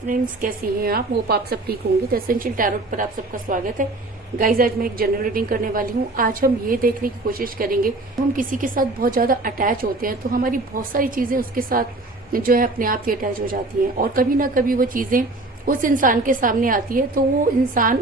Friends, कैसे हैं आप? होप आप सब ठीक होंगे। तो एसेंशियल टैरोट पर आप सबका स्वागत है। गाइज, आज मैं एक जनरल रीडिंग करने वाली हूँ। आज हम ये देखने की कोशिश करेंगे, हम किसी के साथ बहुत ज्यादा अटैच होते हैं तो हमारी बहुत सारी चीजें उसके साथ जो है अपने आप ही अटैच हो जाती हैं, और कभी ना कभी वो चीजें उस इंसान के सामने आती है तो वो इंसान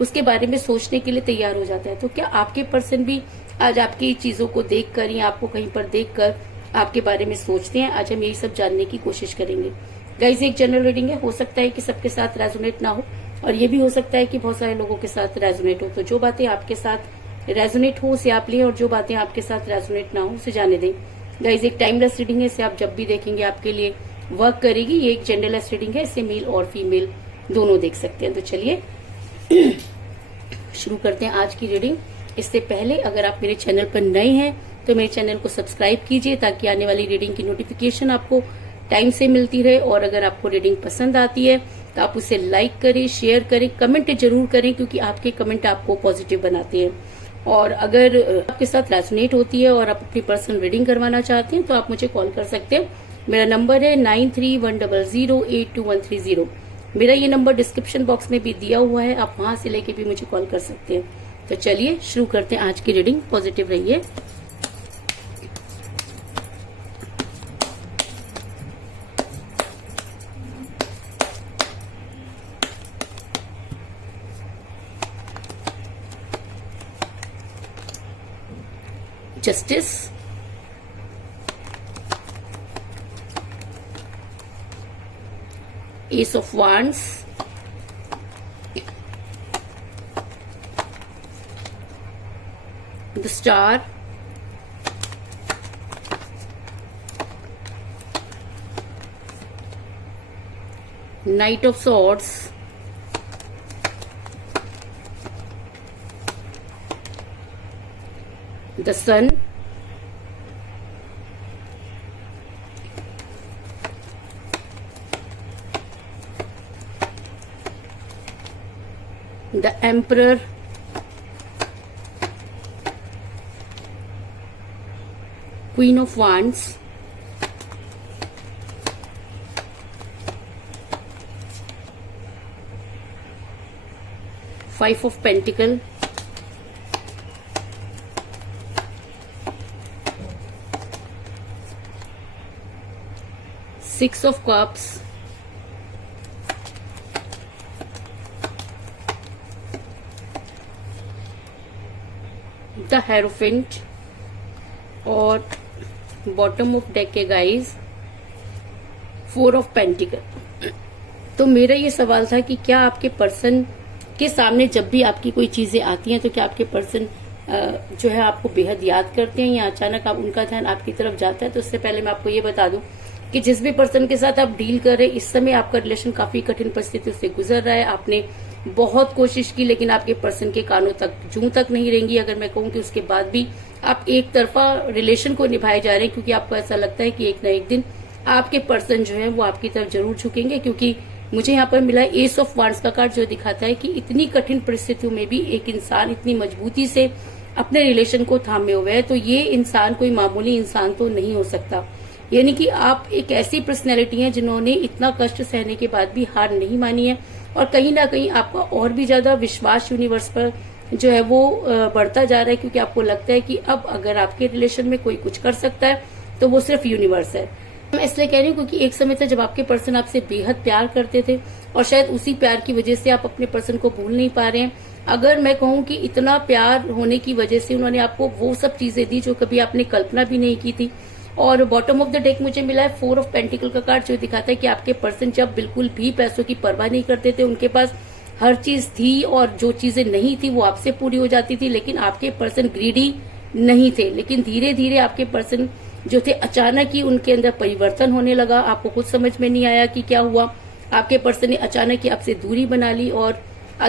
उसके बारे में सोचने के लिए तैयार हो जाता है। तो क्या आपके पर्सन भी आज आपकी चीजों को देख कर या आपको कहीं पर देख कर आपके बारे में सोचते हैं? आज हम यही सब जानने की कोशिश करेंगे। गाइस, एक जनरल रीडिंग है, हो सकता है कि सबके साथ रेजोनेट ना हो, और ये भी हो सकता है कि बहुत सारे लोगों के साथ रेजोनेट हो। तो जो बातें आपके साथ रेजोनेट हो उसे आप लें, और जो बातें आपके साथ रेजोनेट ना हो उसे जाने दें। गाइस, एक टाइमलेस रीडिंग है, इसे आप जब भी देखेंगे आपके लिए वर्क करेगी। ये एक जेंडरलेस रीडिंग है, इसे मेल और फीमेल दोनों देख सकते हैं। तो चलिए शुरू करते हैं आज की रीडिंग। इससे पहले अगर आप मेरे चैनल पर नए हैं तो मेरे चैनल को सब्सक्राइब कीजिए, ताकि आने वाली रीडिंग की नोटिफिकेशन आपको टाइम से मिलती रहे। और अगर आपको रीडिंग पसंद आती है तो आप उसे लाइक करें, शेयर करें, कमेंट जरूर करें, क्योंकि आपके कमेंट आपको पॉजिटिव बनाते हैं। और अगर आपके साथ रेजोनेट होती है और आप अपनी पर्सनल रीडिंग करवाना चाहते हैं तो आप मुझे कॉल कर सकते हैं। मेरा नंबर है 9310082130। मेरा ये नंबर डिस्क्रिप्शन बॉक्स में भी दिया हुआ है, आप वहां से लेके भी मुझे कॉल कर सकते हैं। तो चलिए शुरू करते हैं आज की रीडिंग। पॉजिटिव रहिए। Justice, Ace of Wands, the Star, Knight of Swords, the Sun, the Emperor, Queen of Wands, Five of Pentacles, Six of Cups, the hierophant, और बॉटम ऑफ डेक है गाइस फोर ऑफ पेंटिकल। तो मेरा ये सवाल था कि क्या आपके पर्सन के सामने जब भी आपकी कोई चीजें आती हैं तो क्या आपके पर्सन जो है आपको बेहद याद करते हैं, या अचानक आप उनका ध्यान आपकी तरफ जाता है? तो उससे पहले मैं आपको ये बता दूं कि जिस भी पर्सन के साथ आप डील कर रहे हैं, इस समय आपका रिलेशन काफी कठिन परिस्थितियों से गुजर रहा है। आपने बहुत कोशिश की, लेकिन आपके पर्सन के कानों तक जूं तक नहीं रहेंगी। अगर मैं कहूं कि उसके बाद भी आप एक तरफा रिलेशन को निभाए जा रहे हैं, क्योंकि आपको ऐसा लगता है कि एक न एक दिन आपके पर्सन जो है वो आपकी तरफ जरूर झुकेंगे। क्योंकि मुझे यहाँ पर मिला एस ऑफ वांड्स का कार्ड, जो दिखाता है कि इतनी कठिन परिस्थितियों में भी एक इंसान इतनी मजबूती से अपने रिलेशन को थामे हुए है। तो ये इंसान कोई मामूली इंसान तो नहीं हो सकता। यानी कि आप एक ऐसी पर्सनैलिटी हैं जिन्होंने इतना कष्ट सहने के बाद भी हार नहीं मानी है, और कहीं ना कहीं आपका और भी ज्यादा विश्वास यूनिवर्स पर जो है वो बढ़ता जा रहा है, क्योंकि आपको लगता है कि अब अगर आपके रिलेशन में कोई कुछ कर सकता है तो वो सिर्फ यूनिवर्स है। मैं इसलिए कह रही हूँ क्योंकि एक समय था जब आपके पर्सन आपसे बेहद प्यार करते थे, और शायद उसी प्यार की वजह से आप अपने पर्सन को भूल नहीं पा रहे हैं। अगर मैं कहूँ कि इतना प्यार होने की वजह से उन्होंने आपको वो सब चीजें दी जो कभी आपने कल्पना भी नहीं की थी। और बॉटम ऑफ द डेक मुझे मिला है फोर ऑफ पेंटिकल का कार्ड, जो दिखाता है कि आपके पर्सन जब बिल्कुल भी पैसों की परवाह नहीं करते थे, उनके पास हर चीज थी और जो चीजें नहीं थी वो आपसे पूरी हो जाती थी। लेकिन आपके पर्सन ग्रीडी नहीं थे, लेकिन धीरे धीरे आपके पर्सन जो थे अचानक ही उनके अंदर परिवर्तन होने लगा। आपको कुछ समझ में नहीं आया कि क्या हुआ। आपके पर्सन ने अचानक ही आपसे दूरी बना ली, और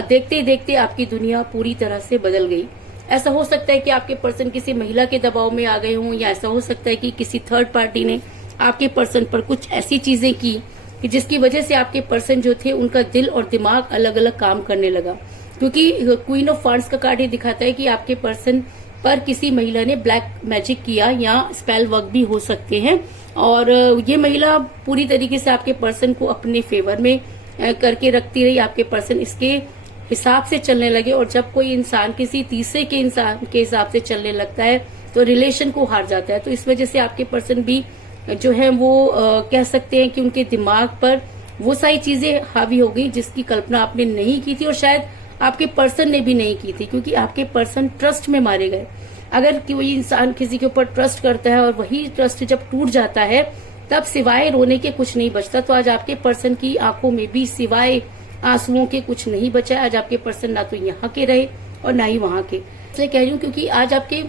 देखते ही देखते आपकी दुनिया पूरी तरह से बदल गई। ऐसा हो सकता है कि आपके पर्सन किसी महिला के दबाव में आ गए हों, या ऐसा हो सकता है कि किसी थर्ड पार्टी ने आपके पर्सन पर कुछ ऐसी चीजें की कि जिसकी वजह से आपके पर्सन जो थे उनका दिल और दिमाग अलग अलग काम करने लगा। क्योंकि क्वीन ऑफ वांड्स का कार्ड ये दिखाता है कि आपके पर्सन पर किसी महिला ने ब्लैक मैजिक किया या स्पेल वर्क भी हो सकते हैं। और ये महिला पूरी तरीके से आपके पर्सन को अपने फेवर में करके रखती रही। आपके पर्सन इसके हिसाब से चलने लगे, और जब कोई इंसान किसी तीसरे के इंसान के हिसाब से चलने लगता है तो रिलेशन को हार जाता है। तो इस वजह से आपके पर्सन भी जो है वो कह सकते हैं कि उनके दिमाग पर वो सारी चीजें हावी हो गई जिसकी कल्पना आपने नहीं की थी, और शायद आपके पर्सन ने भी नहीं की थी, क्योंकि आपके पर्सन ट्रस्ट में मारे गए। अगर कोई इंसान किसी के ऊपर ट्रस्ट करता है और वही ट्रस्ट जब टूट जाता है तब सिवाय रोने के कुछ नहीं बचता। तो आज आपके पर्सन की आंखों में भी सिवाय आंसुओं के कुछ नहीं बचा। आज आपके पर्सन ना तो यहाँ के रहे और ना ही वहां के। इसलिए कह रही हूँ क्योंकि आज आपके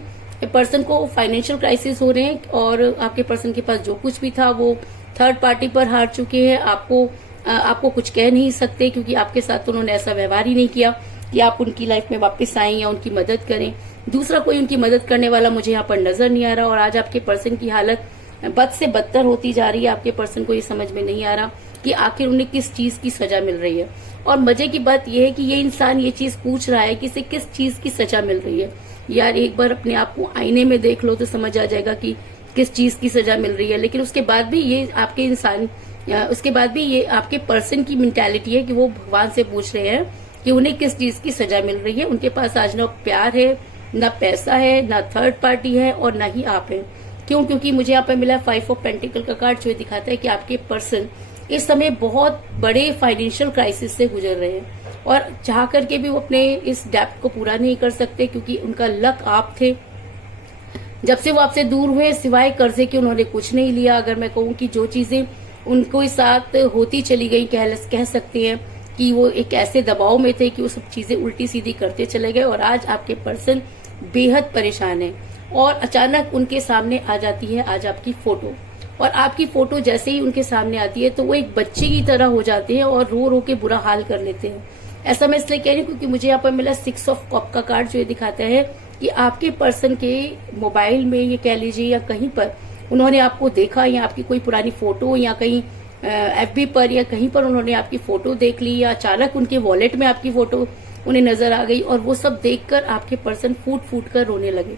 पर्सन को फाइनेंशियल क्राइसिस हो रहे हैं, और आपके पर्सन के पास जो कुछ भी था वो थर्ड पार्टी पर हार चुके हैं। आपको कुछ कह नहीं सकते, क्योंकि आपके साथ तो उन्होंने ऐसा व्यवहार ही नहीं किया कि आप उनकी लाइफ में वापस आएं या उनकी मदद करें। दूसरा कोई उनकी मदद करने वाला मुझे यहाँ पर नजर नहीं आ रहा, और आज आपके पर्सन की हालत बद से बदतर होती जा रही है। आपके पर्सन को ये समझ में नहीं आ रहा कि आखिर उन्हें किस चीज की सजा मिल रही है। और मजे की बात यह है कि ये इंसान ये चीज पूछ रहा है कि इसे किस चीज की सजा मिल रही है। यार एक बार अपने आप को आईने में देख लो तो समझ आ जाएगा कि किस चीज की सजा मिल रही है। लेकिन उसके बाद भी ये आपके पर्सन की मेंटालिटी है कि वो भगवान से पूछ रहे हैं कि उन्हें किस चीज की सजा मिल रही है। उनके पास आज ना प्यार है, ना पैसा है, ना थर्ड पार्टी है, और ना ही आप हैं। क्यों? क्योंकि मुझे यहाँ पर मिला 5 ऑफ पेंटिकल का कार्ड, जो दिखाता है कि आपके पर्सन इस समय बहुत बड़े फाइनेंशियल क्राइसिस से गुजर रहे हैं, और चाह करके भी वो अपने इस डेप्थ को पूरा नहीं कर सकते, क्योंकि उनका लक आप थे। जब से वो आपसे दूर हुए सिवाय कर्जे के उन्होंने कुछ नहीं लिया। अगर मैं कहूँ कि जो चीजें उनको साथ होती चली गई, कह सकते हैं कि वो एक ऐसे दबाव में थे कि वो सब चीजें उल्टी सीधी करते चले गए। और आज आपके पर्सन बेहद परेशान है, और अचानक उनके सामने आ जाती है आज आपकी फोटो, और आपकी फोटो जैसे ही उनके सामने आती है तो वो एक बच्चे की तरह हो जाते हैं और रो रो के बुरा हाल कर लेते हैं। ऐसा मैं इसलिए कह रही हूँ क्योंकि मुझे यहाँ पर मिला 6 ऑफ कप का कार्ड, जो ये दिखाता है कि आपके पर्सन के मोबाइल में, ये कह लीजिए या कहीं पर उन्होंने आपको देखा, या आपकी कोई पुरानी फोटो या कहीं FB पर या कहीं पर उन्होंने आपकी फोटो देख ली, या अचानक उनके वॉलेट में आपकी फोटो उन्हें नजर आ गई, और वो सब देखकर आपके पर्सन फूट फूट कर रोने लगे।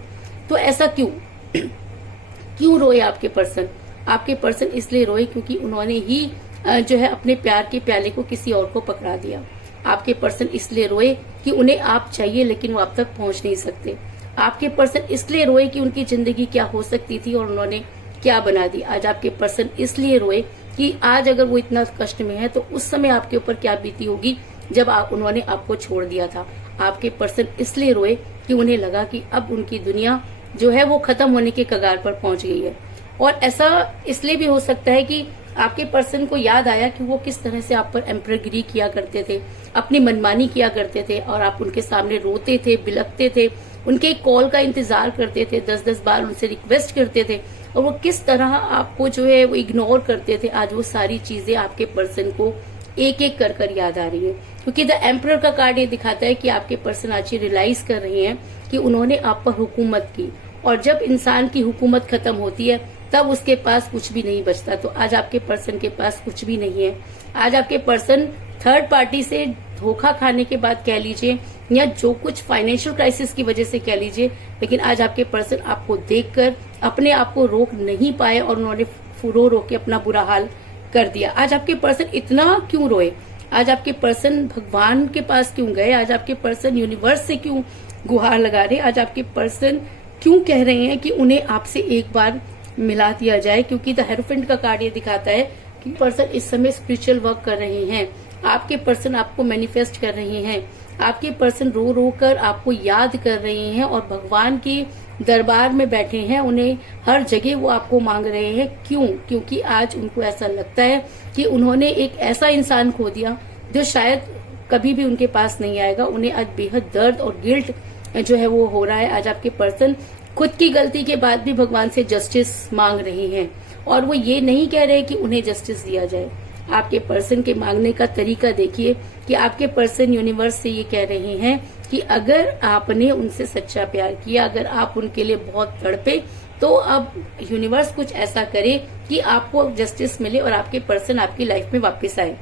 तो ऐसा क्यों रोए आपके पर्सन? आपके पर्सन इसलिए रोए क्योंकि उन्होंने ही जो है अपने प्यार के प्याले को किसी और को पकड़ा दिया। आपके पर्सन इसलिए रोए कि उन्हें आप चाहिए लेकिन वो आप तक पहुंच नहीं सकते। आपके पर्सन इसलिए रोए कि उनकी जिंदगी क्या हो सकती थी और उन्होंने क्या बना दी। आज आपके पर्सन इसलिए रोए कि आज अगर वो इतना कष्ट में है तो उस समय आपके ऊपर क्या बीती होगी जब उन्होंने आपको छोड़ दिया था। आपके पर्सन इसलिए रोए कि उन्हें लगा कि अब उनकी दुनिया जो है वो खत्म होने के कगार पर पहुंच गई है। और ऐसा इसलिए भी हो सकता है कि आपके पर्सन को याद आया कि वो किस तरह से आप पर एम्परगिरी किया करते थे, अपनी मनमानी किया करते थे, और आप उनके सामने रोते थे, बिलखते थे, उनके कॉल का इंतजार करते थे, 10-10 बार उनसे रिक्वेस्ट करते थे, और वो किस तरह आपको जो है वो इग्नोर करते थे। आज वो सारी चीजें आपके पर्सन को एक एक कर याद आ रही है, क्योंकि द एम्परर का कार्ड ये दिखाता है कि आपके पर्सन आज ये रियलाइज कर रहे हैं कि उन्होंने आप पर हुकूमत की, और जब इंसान की हुकूमत खत्म होती है तब उसके पास कुछ भी नहीं बचता। तो आज आपके पर्सन के पास कुछ भी नहीं है। आज आपके पर्सन थर्ड पार्टी से धोखा खाने के बाद कह लीजिए, या जो कुछ फाइनेंशियल क्राइसिस की वजह से कह लीजिए, लेकिन आज आपके पर्सन आपको देखकर अपने आप को रोक नहीं पाए और उन्होंने रो रो के अपना बुरा हाल कर दिया। आज आपके पर्सन इतना क्यों रोए? आज आपके पर्सन भगवान के पास क्यों गए? आज आपके पर्सन यूनिवर्स से क्यों गुहार लगा रहे? आज आपके पर्सन क्यों कह रहे हैं कि उन्हें आपसे एक बार मिला दिया जाए? क्योंकि द हेरोफेंट का कार्ड ये दिखाता है कि पर्सन इस समय स्पिरिचुअल वर्क कर रहे हैं। आपके पर्सन आपको मैनिफेस्ट कर रहे हैं। आपके पर्सन रो रो कर आपको याद कर रहे हैं और भगवान के दरबार में बैठे हैं। उन्हें हर जगह वो आपको मांग रहे हैं। क्यों? क्योंकि आज उनको ऐसा लगता है कि उन्होंने एक ऐसा इंसान खो दिया जो शायद कभी भी उनके पास नहीं आएगा। उन्हें आज बेहद दर्द और गिल्ट जो है वो हो रहा है। आज आपके पर्सन खुद की गलती के बाद भी भगवान से जस्टिस मांग रहे हैं, और वो ये नहीं कह रहे कि उन्हें जस्टिस दिया जाए। आपके पर्सन के मांगने का तरीका देखिए कि आपके पर्सन यूनिवर्स से ये कह रहे हैं कि अगर आपने उनसे सच्चा प्यार किया, अगर आप उनके लिए बहुत तड़पे, तो अब यूनिवर्स कुछ ऐसा करे कि आपको जस्टिस मिले और आपके पर्सन आपकी लाइफ में वापस आए।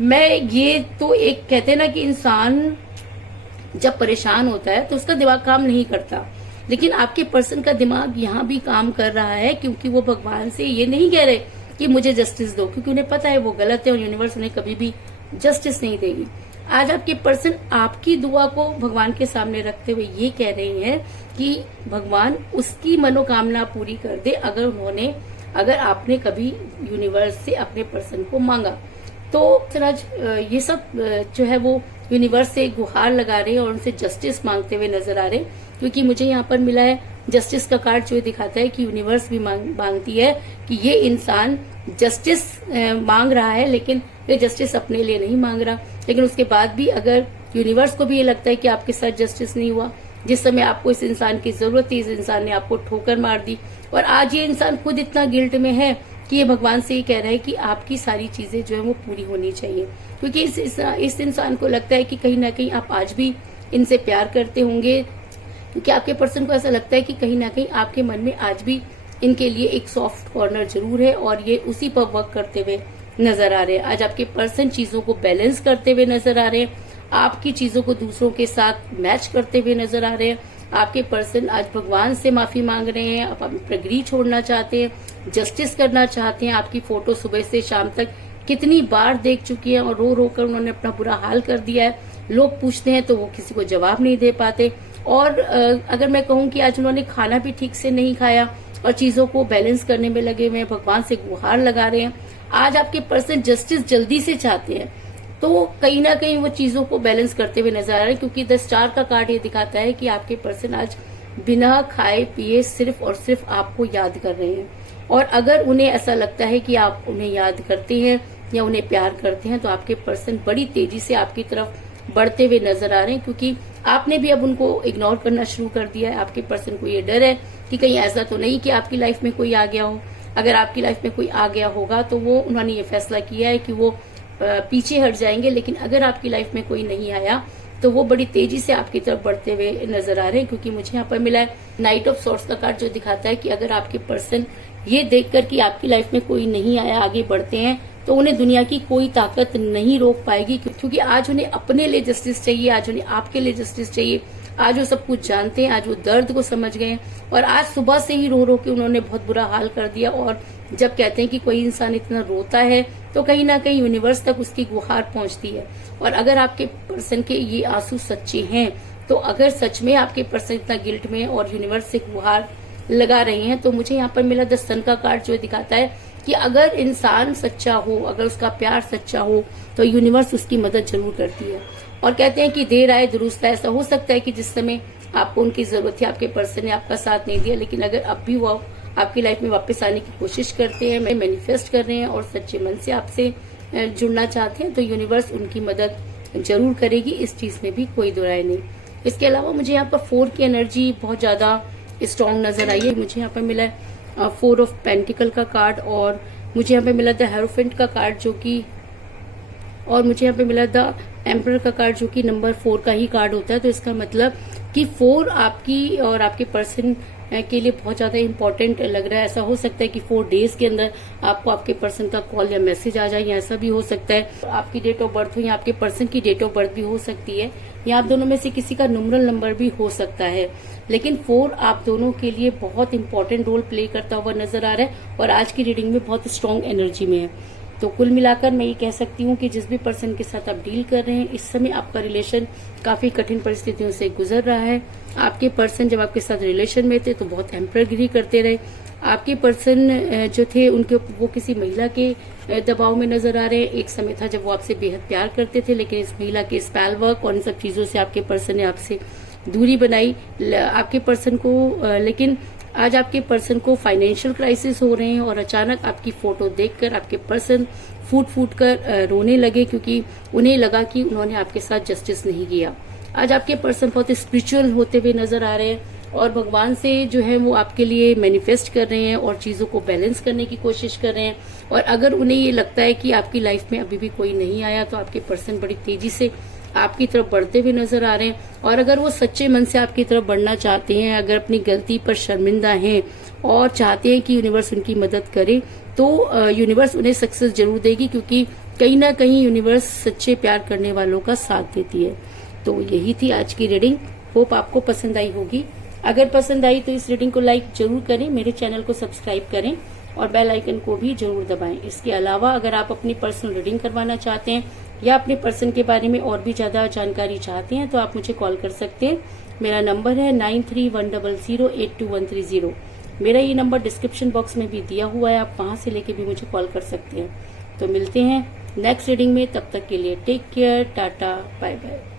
मैं ये तो एक कहते हैं ना कि इंसान जब परेशान होता है तो उसका दिमाग काम नहीं करता। लेकिन आपके पर्सन का दिमाग यहाँ भी काम कर रहा है, क्योंकि वो भगवान से ये नहीं कह रहे कि मुझे जस्टिस दो, क्योंकि उन्हें पता है वो गलत है और यूनिवर्स उन्हें कभी भी जस्टिस नहीं देगी। आज आपके पर्सन आपकी दुआ को भगवान के सामने रखते हुए ये कह रहे हैं कि भगवान उसकी मनोकामना पूरी कर दे, अगर आपने कभी यूनिवर्स से अपने पर्सन को मांगा। तो आज ये सब जो है वो यूनिवर्स से गुहार लगा रहे हैं और उनसे जस्टिस मांगते हुए नजर आ रहे हैं, क्योंकि मुझे यहाँ पर मिला है जस्टिस का कार्ड, जो दिखाता है कि यूनिवर्स भी मांगती है कि ये इंसान जस्टिस मांग रहा है, लेकिन ये जस्टिस अपने लिए नहीं मांग रहा। लेकिन उसके बाद भी अगर यूनिवर्स को भी ये लगता है कि आपके साथ जस्टिस नहीं हुआ, जिस समय आपको इस इंसान की जरूरत थी, इस इंसान ने आपको ठोकर मार दी, और आज ये इंसान खुद इतना गिल्ट में है कि ये भगवान से ये कह रहा है कि आपकी सारी चीजें जो है वो पूरी होनी चाहिए, क्योंकि इस इंसान को लगता है कि कहीं ना कहीं आप आज भी इनसे प्यार करते होंगे, क्योंकि आपके पर्सन को ऐसा लगता है कि कहीं ना कहीं आपके मन में आज भी इनके लिए एक सॉफ्ट कॉर्नर जरूर है और ये उसी पर वर्क करते हुए नजर आ रहे हैं। आज आपके पर्सन चीजों को बैलेंस करते हुए नजर आ रहे हैं, आपकी चीजों को दूसरों के साथ मैच करते हुए नजर आ रहे हैं। आपके पर्सन आज भगवान से माफी मांग रहे हैं, आप प्रगरी छोड़ना चाहते हैं, जस्टिस करना चाहते हैं। आपकी फोटो सुबह से शाम तक कितनी बार देख चुकी है और रो रो कर उन्होंने अपना बुरा हाल कर दिया है। लोग पूछते हैं तो वो किसी को जवाब नहीं दे पाते। और अगर मैं कहूँ कि आज उन्होंने खाना भी ठीक से नहीं खाया और चीजों को बैलेंस करने में लगे हुए हैं, भगवान से गुहार लगा रहे हैं। आज आपके पर्सन जस्टिस जल्दी से चाहते हैं, तो कहीं ना कहीं वो चीजों को बैलेंस करते हुए नजर आ रहे हैं, क्योंकि द स्टार का कार्ड ये दिखाता है कि आपके पर्सन आज बिना खाए पिए सिर्फ और सिर्फ आपको याद कर रहे हैं। और अगर उन्हें ऐसा लगता है कि आप उन्हें याद करते हैं या उन्हें प्यार करते हैं, तो आपके पर्सन बड़ी तेजी से आपकी तरफ बढ़ते हुए नजर आ रहे हैं, क्योंकि आपने भी अब उनको इग्नोर करना शुरू कर दिया है। आपके पर्सन को ये डर है कि कहीं ऐसा तो नहीं कि आपकी लाइफ में कोई आ गया हो। अगर आपकी लाइफ में कोई आ गया होगा तो वो उन्होंने ये फैसला किया है कि वो पीछे हट जाएंगे, लेकिन अगर आपकी लाइफ में कोई नहीं आया तो वो बड़ी तेजी से आपकी तरफ बढ़ते हुए नजर आ रहे हैं। क्योंकि मुझे यहाँ पर मिला है नाइट ऑफ सॉर्ड्स का कार्ड, जो दिखाता है कि अगर आपके पर्सन ये देखकर कि आपकी लाइफ में कोई नहीं आया आगे बढ़ते हैं, तो उन्हें दुनिया की कोई ताकत नहीं रोक पाएगी, क्योंकि आज उन्हें अपने लिए जस्टिस चाहिए, आज उन्हें आपके लिए जस्टिस चाहिए। आज वो सब कुछ जानते हैं, आज वो दर्द को समझ गए, और आज सुबह से ही रो रो के उन्होंने बहुत बुरा हाल कर दिया। और जब कहते हैं कि कोई इंसान इतना रोता है तो कहीं ना कहीं यूनिवर्स तक उसकी गुहार पहुंचती है। और अगर आपके पर्सन के ये आंसू सच्चे हैं, तो अगर सच में आपके पर्सन इतना गिल्ट में और यूनिवर्स से गुहार लगा रहे हैं, तो मुझे यहाँ पर मिला द सन का कार्ड, जो दिखाता है कि अगर इंसान सच्चा हो, अगर उसका प्यार सच्चा हो, तो यूनिवर्स उसकी मदद जरूर करती है। और कहते हैं कि देर आए दुरुस्त आए। ऐसा हो सकता है कि जिस समय आपको उनकी जरूरत थी आपके पर्सन ने आपका साथ नहीं दिया, लेकिन अगर अब भी वो आपकी लाइफ में वापस आने की कोशिश करते हैं, मैनिफेस्ट कर रहे हैं और सच्चे मन से आपसे जुड़ना चाहते हैं, तो यूनिवर्स उनकी मदद जरूर करेगी, इस चीज में भी कोई दो राय नहीं। इसके अलावा मुझे यहाँ पर 4 की एनर्जी बहुत ज्यादा स्ट्रॉन्ग नजर आई है। मुझे यहाँ पर मिला है 4 ऑफ पेंटिकल का कार्ड, और मुझे यहाँ पे मिला द हेरोफेंट का कार्ड, जो कि, और मुझे यहाँ पे मिला द एम्परर का कार्ड, जो कि नंबर 4 का ही कार्ड होता है। तो इसका मतलब कि 4 आपकी और आपके पर्सन के लिए बहुत ज्यादा इंपॉर्टेंट लग रहा है। ऐसा हो सकता है कि 4 डेज के अंदर आपको आपके पर्सन का कॉल या मैसेज आ जाए, या ऐसा भी हो सकता है आपकी डेट ऑफ बर्थ हो या आपके पर्सन की डेट ऑफ बर्थ भी हो सकती है, या आप दोनों में से किसी का न्यूमरल नंबर भी हो सकता है। लेकिन 4 आप दोनों के लिए बहुत इंपॉर्टेंट रोल प्ले करता हुआ नजर आ रहा है और आज की रीडिंग में बहुत स्ट्रॉन्ग एनर्जी में है। तो कुल मिलाकर मैं ये कह सकती हूँ कि जिस भी पर्सन के साथ आप डील कर रहे हैं, इस समय आपका रिलेशन काफी कठिन परिस्थितियों से गुजर रहा है। आपके पर्सन जब आपके साथ रिलेशन में थे तो बहुत एम्परगिरी करते रहे। आपके पर्सन जो थे उनके वो किसी महिला के दबाव में नजर आ रहे हैं। एक समय था जब वो आपसे बेहद प्यार करते थे, लेकिन इस महिला के स्पेल वर्क और इन सब चीजों से आपके पर्सन ने आपसे दूरी बनाई आपके पर्सन को। लेकिन आज आपके पर्सन को फाइनेंशियल क्राइसिस हो रहे हैं और अचानक आपकी फोटो देखकर आपके पर्सन फूट फूट कर रोने लगे, क्योंकि उन्हें लगा कि उन्होंने आपके साथ जस्टिस नहीं किया। आज आपके पर्सन बहुत स्पिरिचुअल होते हुए नजर आ रहे हैं और भगवान से जो है वो आपके लिए मैनिफेस्ट कर रहे हैं और चीजों को बैलेंस करने की कोशिश कर रहे हैं। और अगर उन्हें ये लगता है कि आपकी लाइफ में अभी भी कोई नहीं आया, तो आपके पर्सन बड़ी तेजी से आपकी तरफ बढ़ते हुए नजर आ रहे हैं। और अगर वो सच्चे मन से आपकी तरफ बढ़ना चाहते हैं, अगर अपनी गलती पर शर्मिंदा हैं और चाहते हैं कि यूनिवर्स उनकी मदद करे, तो यूनिवर्स उन्हें सक्सेस जरूर देगी, क्योंकि कहीं ना कहीं यूनिवर्स सच्चे प्यार करने वालों का साथ देती है। तो यही थी आज की रीडिंग। होप आपको पसंद आई होगी। अगर पसंद आई तो इस रीडिंग को लाइक जरूर करें, मेरे चैनल को सब्सक्राइब करें और बेल आइकन को भी जरूर दबाएं। इसके अलावा अगर आप अपनी पर्सनल रीडिंग करवाना चाहते हैं या अपने पर्सन के बारे में और भी ज्यादा जानकारी चाहते हैं तो आप मुझे कॉल कर सकते हैं। मेरा नंबर है 9310082130। मेरा ये नंबर डिस्क्रिप्शन बॉक्स में भी दिया हुआ है, आप वहां से लेके भी मुझे कॉल कर सकते हैं। तो मिलते हैं नेक्स्ट रीडिंग में, तब तक के लिए take care, tata, bye bye.